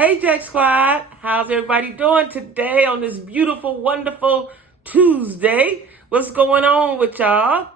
Hey, Jack Squad. How's everybody doing today on this beautiful, wonderful Tuesday? What's going on with y'all?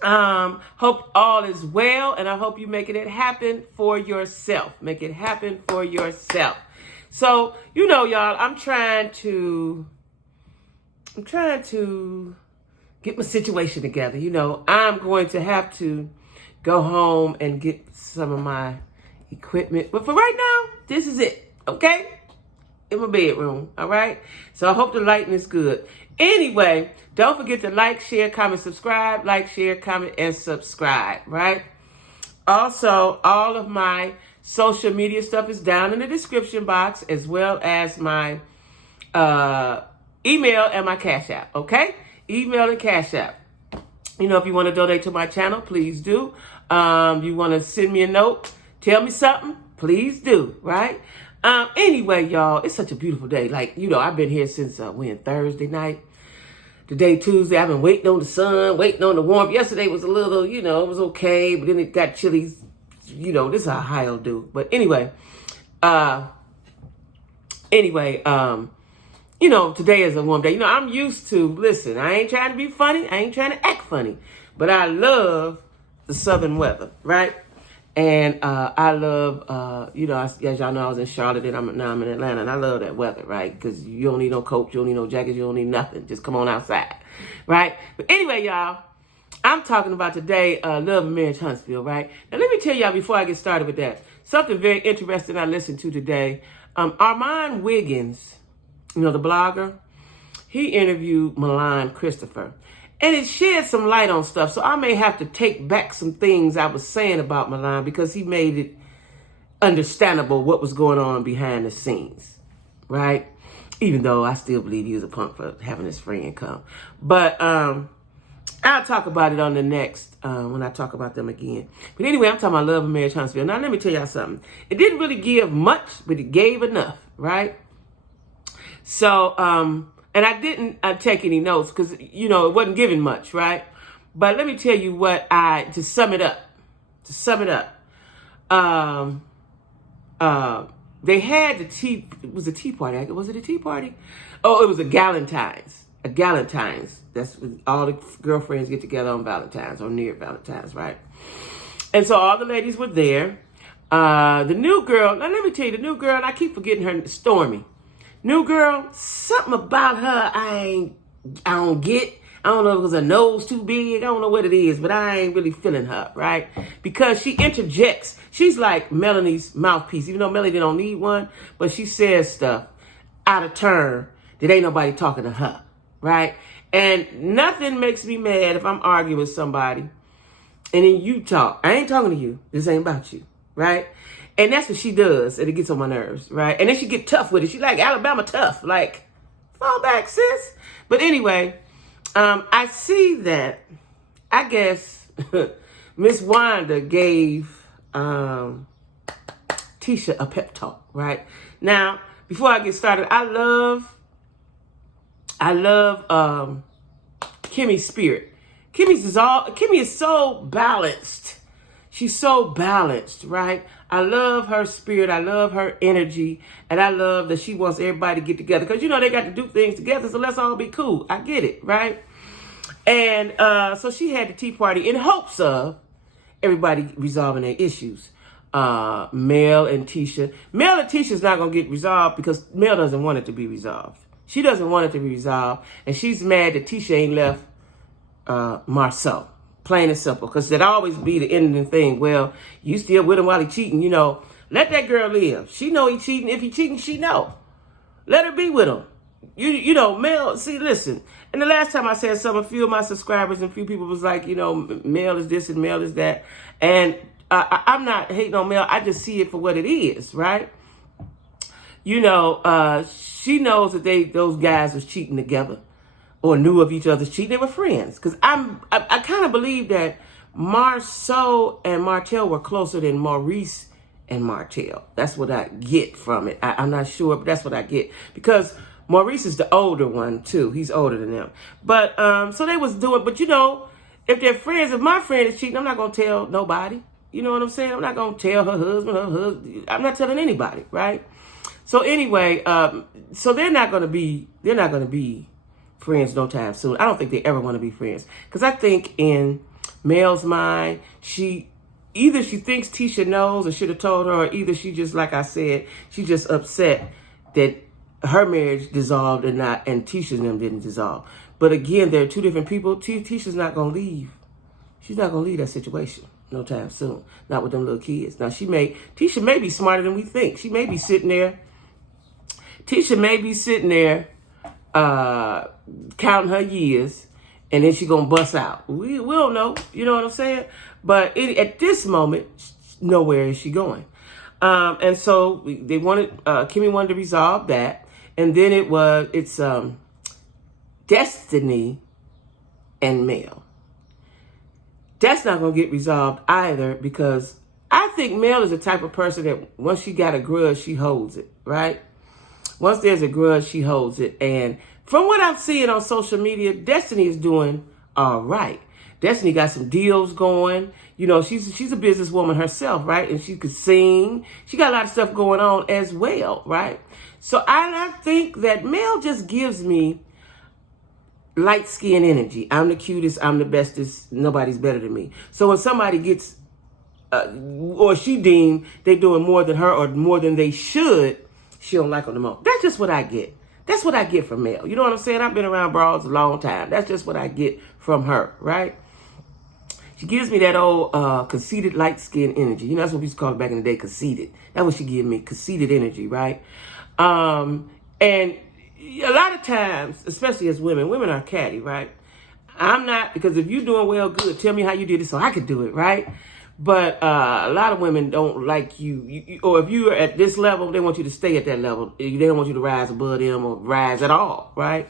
Hope all is well, and I hope you're making it happen for yourself. Make it happen for yourself. So, y'all, I'm trying to get my situation together. I'm going to have to go home and get some of my equipment. But for right now, this is it, okay? In my bedroom, all right? So I hope the lighting is good. Anyway, don't forget to like, share, comment, subscribe. Like, share, comment, and subscribe, right? Also, all of my social media stuff is down in the description box, as well as my email and my Cash App, okay? Email and Cash App. If you want to donate to my channel, please do. You want to send me a note, tell me something, please do, right? Anyway, y'all, it's such a beautiful day. I've been here since Thursday night. Today, Tuesday, I've been waiting on the sun, waiting on the warmth. Yesterday was a little, it was okay, but then it got chilly. This is how Ohio do. But anyway, today is a warm day. I'm used to, listen, I ain't trying to be funny. I ain't trying to act funny. But I love the southern weather, right? And I love, as y'all know, I was in Charlotte and now I'm in Atlanta. And I love that weather, right? Because you don't need no coat, you don't need no jackets, you don't need nothing. Just come on outside, right? But anyway, y'all, I'm talking about today, love and marriage, Huntsville, right? Now, let me tell y'all before I get started with that, something very interesting I listened to today. Armand Wiggins, the blogger, he interviewed Milan Christopher. And it shed some light on stuff. So I may have to take back some things I was saying about Milan because he made it understandable what was going on behind the scenes, right? Even though I still believe he was a punk for having his friend come. But I'll talk about it on the next, when I talk about them again. But anyway, I'm talking about Love and Marriage Huntsville. Now, let me tell y'all something. It didn't really give much, but it gave enough, right? So, and I didn't take any notes because, it wasn't giving much, right? But let me tell you to sum it up. They had it was a tea party. Was it a tea party? Oh, it was a Galentine's. A Galentine's. That's when all the girlfriends get together on Valentine's or near Valentine's, right? And so all the ladies were there. The new girl, now let me tell you, the new girl, and I keep forgetting her, Stormy. New girl, something about her I don't get. I don't know if it was her nose too big. I don't know what it is, but I ain't really feeling her, right? Because she interjects. She's like Melanie's mouthpiece, even though Melanie don't need one, but she says stuff out of turn that ain't nobody talking to her, right? And nothing makes me mad if I'm arguing with somebody and then you talk. I ain't talking to you. This ain't about you, right? And that's what she does, and it gets on my nerves, right? And then she get tough with it. She like Alabama tough, like, fall back, sis. But anyway, I see that, I guess, Miss Wanda gave Tisha a pep talk, right? Now, before I get started, I love Kimmy's spirit. Kimmy is so balanced. She's so balanced, right? I love her spirit. I love her energy. And I love that she wants everybody to get together. Because, they got to do things together, so let's all be cool. I get it, right? And so she had the tea party in hopes of everybody resolving their issues. Mel and Tisha. Mel and Tisha's not going to get resolved because Mel doesn't want it to be resolved. She doesn't want it to be resolved. And she's mad that Tisha ain't left Marceau. Plain and simple, because that always be the ending thing. Well, you still with him while he cheating, let that girl live. She know he cheating. If he cheating, she know. Let her be with him. Mel, see, listen. And the last time I said something, a few of my subscribers and a few people was like, Mel is this and Mel is that. And I'm not hating on Mel. I just see it for what it is, right? She knows that those guys was cheating together. Or knew of each other's cheating. They were friends. Because I kind of believe that Marceau and Martell were closer than Maurice and Martell. That's what I get from it. I'm not sure, but that's what I get. Because Maurice is the older one, too. He's older than them. But, so they was doing, but if they're friends, if my friend is cheating, I'm not going to tell nobody. You know what I'm saying? I'm not going to tell her husband. I'm not telling anybody, right? So anyway, so they're not going to be friends no time soon. I don't think they ever want to be friends. Because I think in Mel's mind, either she thinks Tisha knows or should have told her, or either she just, like I said, she just upset that her marriage dissolved and Tisha and them didn't dissolve. But again, they're two different people. Tisha's not going to leave. She's not going to leave that situation no time soon. Not with them little kids. Now, Tisha may be smarter than we think. She may be sitting there. Tisha may be sitting there counting her years, and then she going to bust out. We don't know. You know what I'm saying? But at this moment, nowhere is she going. And so Kimmy wanted to resolve that. And then it's Destiny and Mel. That's not going to get resolved either, because I think Mel is the type of person that once she got a grudge, she holds it, right? Once there's a grudge, she holds it. And from what I'm seeing on social media, Destiny is doing all right. Destiny got some deals going. You know, she's a businesswoman herself, right? And she could sing. She got a lot of stuff going on as well, right? So I think that Mel just gives me light skin energy. I'm the cutest. I'm the bestest. Nobody's better than me. So when somebody gets, or she deemed they're doing more than her or more than they should, she don't like them the most. That's just what I get. That's what I get from Mel. You know what I'm saying? I've been around broads a long time. That's just what I get from her, right? She gives me that old conceited light skin energy. You know, that's what we used to call it back in the day, conceited. That's what she gives me, conceited energy, right? And a lot of times, especially as women are catty, right? I'm not, because if you're doing well, good, tell me how you did it so I could do it, right? But a lot of women don't like you, or if you're at this level, they want you to stay at that level. They don't want you to rise above them or rise at all, right?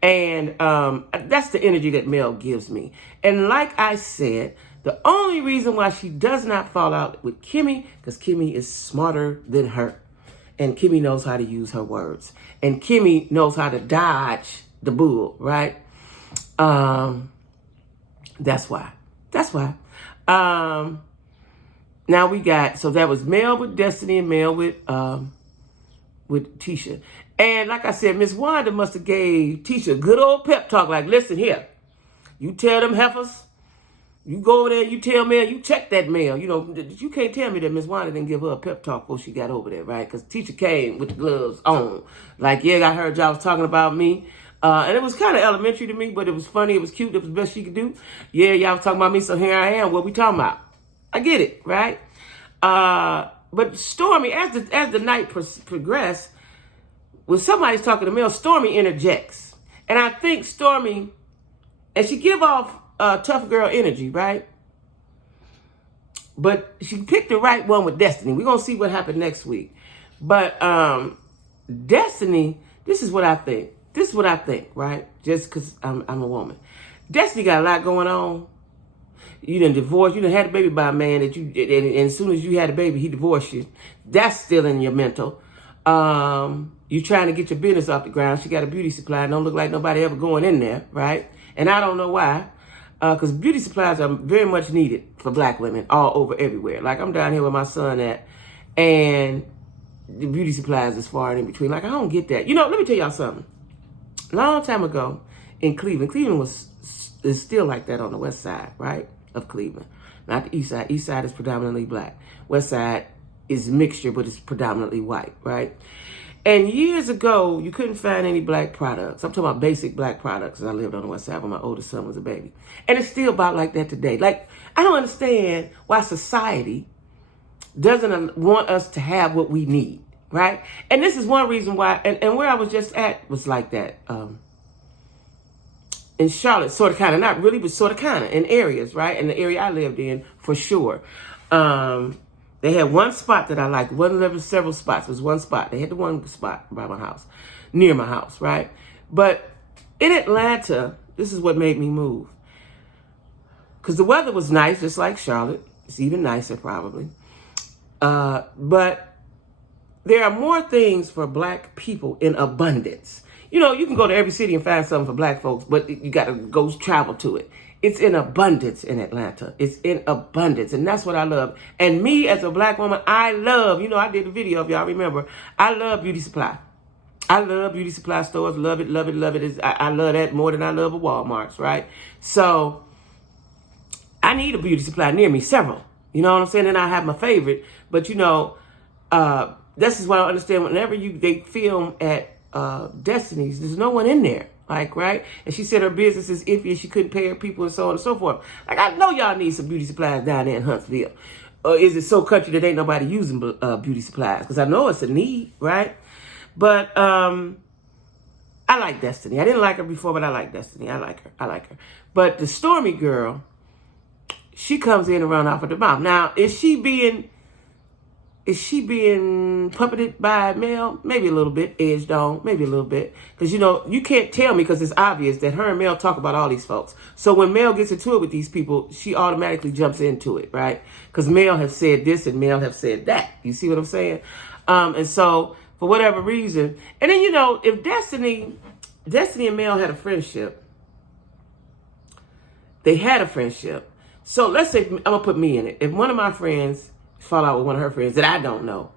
And that's the energy that Mel gives me. And like I said, the only reason why she does not fall out with Kimmy, because Kimmy is smarter than her. And Kimmy knows how to use her words. And Kimmy knows how to dodge the bull, right? That's why. Now we got, so that was Mel with Destiny and Mel with Tisha. And like I said, Miss Wanda must have gave Tisha a good old pep talk, like, listen here, you tell them heifers, you go over there, you tell Mel, you check that Mel. You know, you can't tell me that Miss Wanda didn't give her a pep talk before she got over there, right? Because Tisha came with the gloves on. Like, yeah, I heard y'all was talking about me. And it was kind of elementary to me, but it was funny, it was cute, it was the best she could do. Yeah, y'all was talking about me, so here I am. What we talking about? I get it, right? But Stormy, as the night progressed, when somebody's talking to Mel, Stormy interjects. And I think Stormy, and she give off tough girl energy, right? But she picked the right one with Destiny. We're going to see what happened next week. But Destiny, this is what I think. This is what I think, right? Just because I'm a woman. Destiny got a lot going on. You done divorced. You done had a baby by a man that and as soon as you had a baby, he divorced you. That's still in your mental. You trying to get your business off the ground. She got a beauty supply. Don't look like nobody ever going in there, right? And I don't know why. Because beauty supplies are very much needed for black women all over everywhere. Like, I'm down here with my son at, and the beauty supplies is far and in between. Like, I don't get that. You know, let me tell y'all something. Long time ago in Cleveland is still like that on the west side, right, of Cleveland. Not the east side. East side is predominantly black. West side is mixture, but it's predominantly white, right? And years ago, you couldn't find any black products. I'm talking about basic black products. I lived on the west side when my oldest son was a baby. And it's still about like that today. Like, I don't understand why society doesn't want us to have what we need, right? And this is one reason why, and where I was just at was like that. In Charlotte, sort of kind of, not really, but sort of kind of in areas, right? In the area I lived in, for sure. They had one spot that I liked. It wasn't several spots. It was one spot. They had the one spot by my house, near my house, right? But in Atlanta, this is what made me move. Because the weather was nice, just like Charlotte. It's even nicer, probably. But there are more things for black people in abundance. You know, you can go to every city and find something for black folks, but you got to go travel to it. It's in abundance in Atlanta. It's in abundance. And that's what I love. And me as a black woman, I love, I did a video if y'all remember. I love beauty supply. I love beauty supply stores. Love it, love it, love it. I love that more than I love a Walmart's, right? So I need a beauty supply near me, several. You know what I'm saying? And I have my favorite. But, this is why I understand whenever they film at Destiny's, there's no one in there. Like, right? And she said her business is iffy and she couldn't pay her people and so on and so forth. Like, I know y'all need some beauty supplies down there in Huntsville. Or is it so country that ain't nobody using beauty supplies? Because I know it's a need, right? But I like Destiny. I didn't like her before, but I like Destiny. I like her. But the Stormy girl, she comes in around off of the mouth. Now, is she being puppeted by Mel? Maybe a little bit, edged on, maybe a little bit. Because, you can't tell me because it's obvious that her and Mel talk about all these folks. So when Mel gets into it with these people, she automatically jumps into it, right? Because Mel have said this and Mel have said that. You see what I'm saying? And so, for whatever reason, and then, if Destiny and Mel had a friendship, they had a friendship. So let's say, I'm going to put me in it. If one of my friends fall out with one of her friends that I don't know,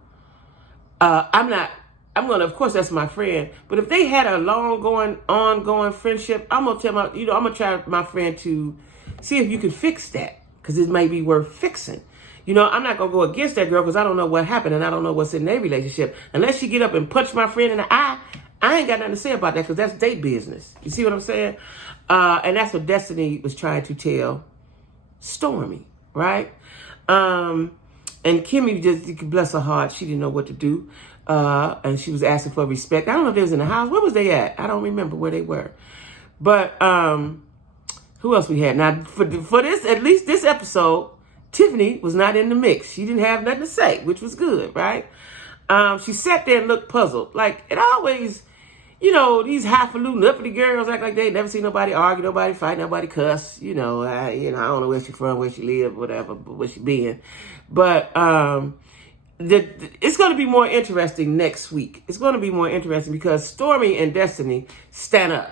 of course that's my friend, but if they had a ongoing friendship, I'm going to tell I'm going to try my friend to see if you can fix that, because it may be worth fixing. I'm not going to go against that girl because I don't know what happened and I don't know what's in their relationship. Unless she get up and punch my friend in the eye, I ain't got nothing to say about that because that's their business. You see what I'm saying? And that's what Destiny was trying to tell Stormy, right? And Kimmy, just bless her heart, she didn't know what to do. And she was asking for respect. I don't know if they was in the house. Where was they at? I don't remember where they were. But who else we had? Now, for this, at least this episode, Tiffany was not in the mix. She didn't have nothing to say, which was good, right? She sat there and looked puzzled. Like, it always, these highfalutin uppity girls act like they ain't never seen nobody argue, nobody fight, nobody cuss. I don't know where she from, where she live, whatever, but where she been. But it's going to be more interesting next week. It's going to be more interesting because Stormy and Destiny stand up,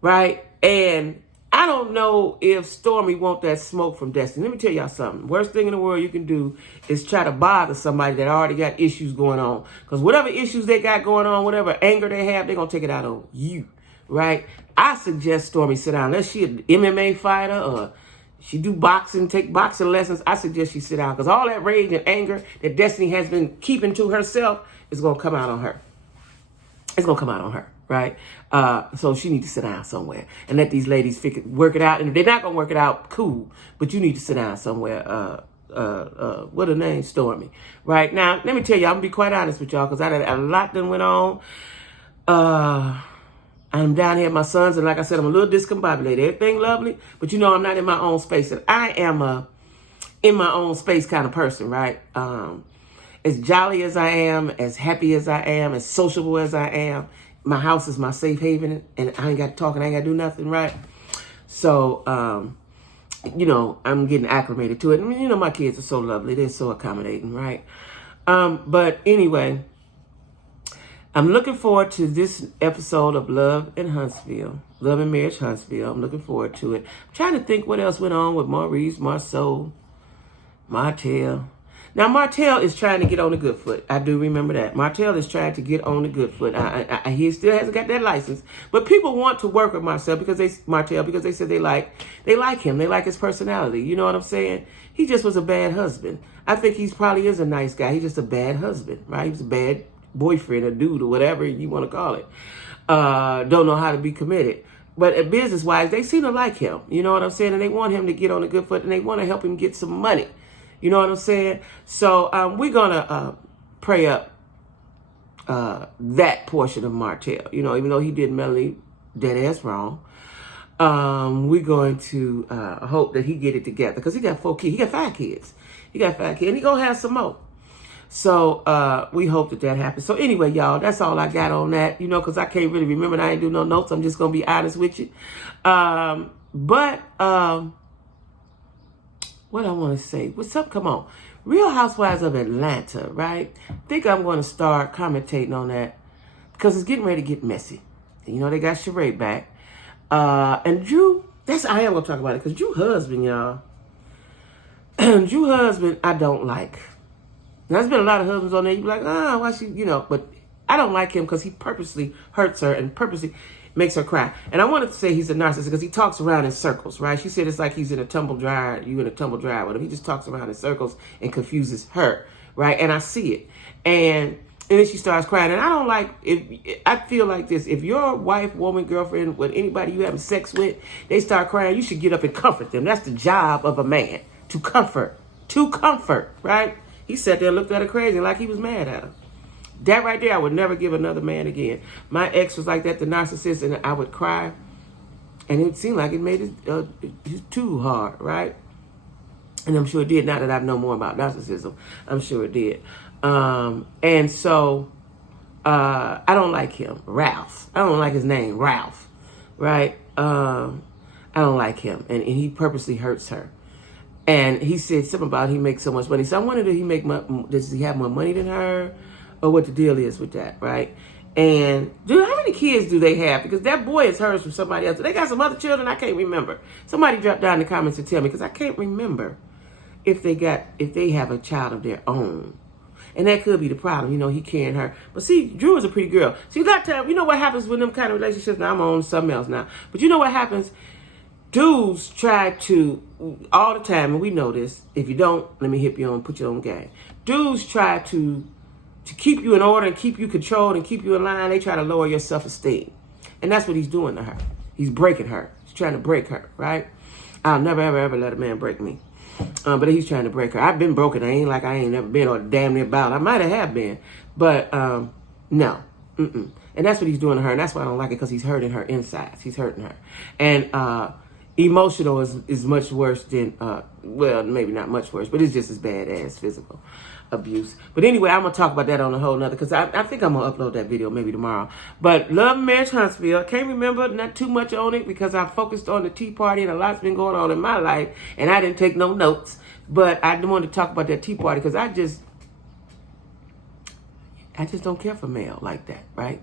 right? And I don't know if Stormy want that smoke from Destiny. Let me tell y'all something. Worst thing in the world you can do is try to bother somebody that already got issues going on. Because whatever issues they got going on, whatever anger they have, they're going to take it out on you, right? I suggest Stormy sit down. Unless she an MMA fighter or she do boxing, take boxing lessons, I suggest she sit down. Because all that rage and anger that Destiny has been keeping to herself is going to come out on her. It's going to come out on her. Right? So she needs to sit down somewhere and let these ladies work it out. And if they're not going to work it out, cool. But you need to sit down somewhere. What her name? Stormy. Right? Now, let me tell you, I'm going to be quite honest with y'all because a lot that went on. I'm down here at my son's, and like I said, I'm a little discombobulated. Everything lovely, but I'm not in my own space. And I am a in my own space kind of person, right? As jolly as I am, as happy as I am, as sociable as I am, my house is my safe haven, and I ain't got to talk and I ain't got to do nothing, right? So, I'm getting acclimated to it. And, my kids are so lovely. They're so accommodating, right? But anyway, I'm looking forward to this episode of Love and Marriage Huntsville. I'm looking forward to it. I'm trying to think what else went on with Maurice, Marceau, Martell. Now, Martell is trying to get on the good foot. I do remember that. Martell is trying to get on the good foot. He still hasn't got that license. But people want to work with Martell because they said they like him. They like his personality. You know what I'm saying? He just was a bad husband. I think he probably is a nice guy. He's just a bad husband, right? He was a bad boyfriend, a dude, or whatever you want to call it. Don't know how to be committed. But business-wise, they seem to like him. You know what I'm saying? And they want him to get on the good foot, and they want to help him get some money. You know what I'm saying? So we're going to pray up that portion of Martell. Even though he did Melanie dead ass wrong, we're going to hope that he get it together. Because he got 4 kids. He got 5 kids. And he going to have some more. So we hope that happens. So anyway, y'all, that's all I got on that. Because I can't really remember. And I ain't do no notes. I'm just going to be honest with you. What I want to say? What's up? Come on. Real Housewives of Atlanta, right? I think I'm going to start commentating on that because it's getting ready to get messy. They got Sheree back. And Drew, I am going to talk about it because Drew husband, y'all. Drew husband, I don't like. Now, there's been a lot of husbands on there. You be like, why she, but I don't like him because he purposely hurts her and purposely makes her cry. And I wanted to say he's a narcissist because he talks around in circles, right? She said it's like he's in a tumble dryer, you in a tumble dryer with him. He just talks around in circles and confuses her, right? And I see it. And then she starts crying. And I don't like, I feel like this. If your wife, woman, girlfriend, with anybody you having sex with, they start crying, you should get up and comfort them. That's the job of a man, to comfort, right? He sat there and looked at her crazy like he was mad at her. That right there, I would never give another man again. My ex was like that, the narcissist, and I would cry. And it seemed like it made it too hard, right? And I'm sure it did, now that I know more about narcissism. I'm sure it did. And so, I don't like him, Ralph. I don't like his name, Ralph, right? I don't like him. And he purposely hurts her. And he said something about he makes so much money. So I wondered, does he have more money than her? Or what the deal is with that, right? And how many kids do they have? Because that boy is hers from somebody else. They got some other children, I can't remember. Somebody drop down in the comments and tell me, because I can't remember if they have a child of their own. And that could be the problem, he carrying her. But see, Drew is a pretty girl. See, that time, you know what happens with them kind of relationships? Now I'm on something else now. But you know what happens? Dudes try to, all the time, and we know this. If you don't, let me hit you on, put you on game. Dudes try to keep you in order and keep you controlled and keep you in line. They try to lower your self-esteem. And that's what he's doing to her. He's breaking her. He's trying to break her, right? I'll never, ever, ever let a man break me. But he's trying to break her. I've been broken. I ain't never been or damn near about. I might have been. But no. And that's what he's doing to her. And that's why I don't like it, because he's hurting her insides. He's hurting her. And emotional is much worse than, well, maybe not much worse, but it's just as bad as physical abuse. But anyway, I'm going to talk about that on a whole nother, because I think I'm going to upload that video maybe tomorrow. But Love and Marriage Huntsville, can't remember, not too much on it, because I focused on the Tea Party and a lot's been going on in my life, and I didn't take no notes. But I wanted to talk about that Tea Party, because I just don't care for Mel like that, right?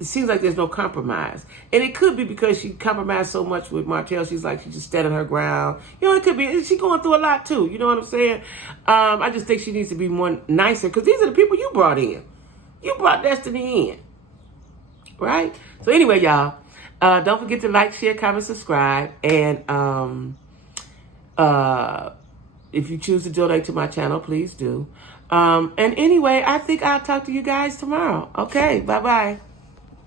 It seems like there's no compromise. And it could be because she compromised so much with Martell. She's just standing her ground. It could be. She's going through a lot too. You know what I'm saying? I just think she needs to be more nicer, because these are the people you brought in. You brought Destiny in. Right? So anyway, y'all, don't forget to like, share, comment, subscribe. And if you choose to donate to my channel, please do. And anyway, I think I'll talk to you guys tomorrow. Okay, bye-bye.